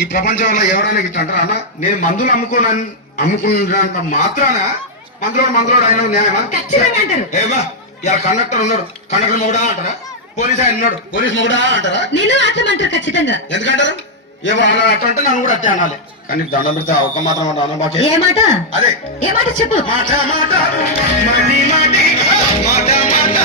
ఈ ప్రపంచంలో ఎవరైనా ఇట్లా అంటారా అన్న? నేను మందులు అమ్ముకున్నంత మాత్రాన మందులోడు ఆయన న్యాయమా? ఏమా ఇలా కండక్టర్ ఉన్నాడు, కండక్టర్ మొగుడా అంటారా? పోలీస్ ఆయన ఉన్నాడు, పోలీస్ మొగుడా అంటారా? నేను అట్లమంటారు ఖచ్చితంగా. ఎందుకంటారు? ఏమో అలా అట్లా అంటే నన్ను కూడా అట్టే అనాలి. కానీ దండం పెడితే ఒక్క మాత్రం అన్న బాగా ఏ మాట? అదే ఏ మాట చెప్పు. మాట మాట మాటి మాటి మాట మాట